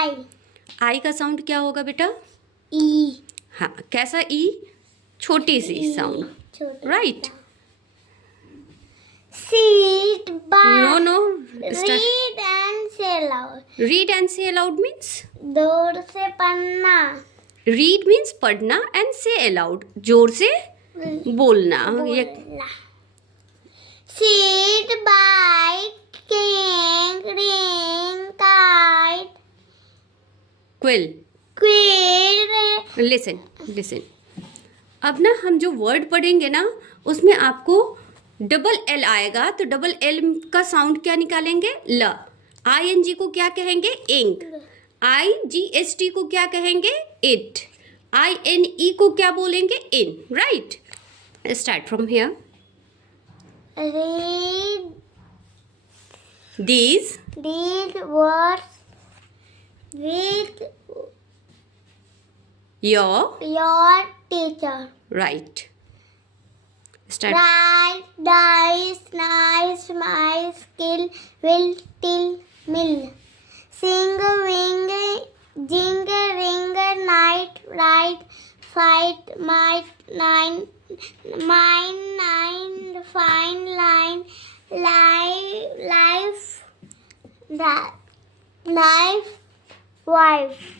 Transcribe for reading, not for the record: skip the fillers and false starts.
आई। आई का साउंड क्या होगा बेटा? ई। हाँ, कैसा ई? छोटी सी sound, right? Sit No, by. no. Start. Read and say aloud. Read and say aloud means? जोर से पढ़ना। Read means पढ़ना and say aloud. जोर से बोलना। ये बोलना। Sit by king, ring, kite, quill. quill. Listen. अब ना हम जो वर्ड पढ़ेंगे ना उसमें आपको डबल एल आएगा, तो डबल एल का साउंड क्या निकालेंगे? ल। ING को क्या कहेंगे? इंक। IGST को क्या कहेंगे? इट। INE को क्या बोलेंगे? In, right? Start from here. Read These words with your teacher. right. Start. Right, dice, nice, mice, kill, will, till, mill. Sing, wing, jing, ring, night, right, fight, might, nine, mine, nine, fine, line, life, that, life, wife.